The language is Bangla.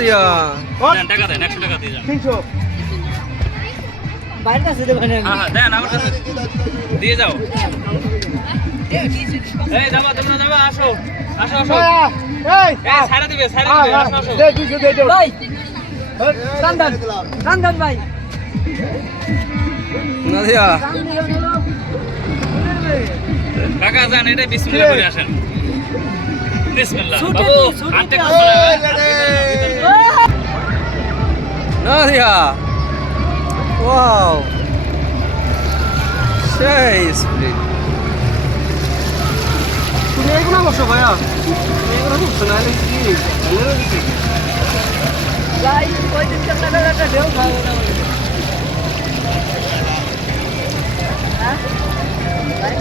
দিয়া টাকা দেন 100 টাকা দিয়ে যান 300 বাইরে কাছে দেবেন হ্যাঁ হ্যাঁ দেন আমার কাছে দিয়ে যাও এই দাবা তোমরা দাবা আসো আসো আসো এই এই ছাড়া দিবে আসো আসো দে 200 দে দাও ভাই রান্দন ভাই না দিয়া কাকা যান এটা বিসমিল্লাহ করে আসেন বিসমিল্লাহ ছুটে বাবু দি, ছুটে আনতে দি। কথা না দিয়া ওয়াও সেই স্প্রিট তুমি এগুলো বসো ভাইয়া এগুলো বসো না কি ভাই ওই দিন টাকা টাকা দেও ভাই হ্যাঁ ভাই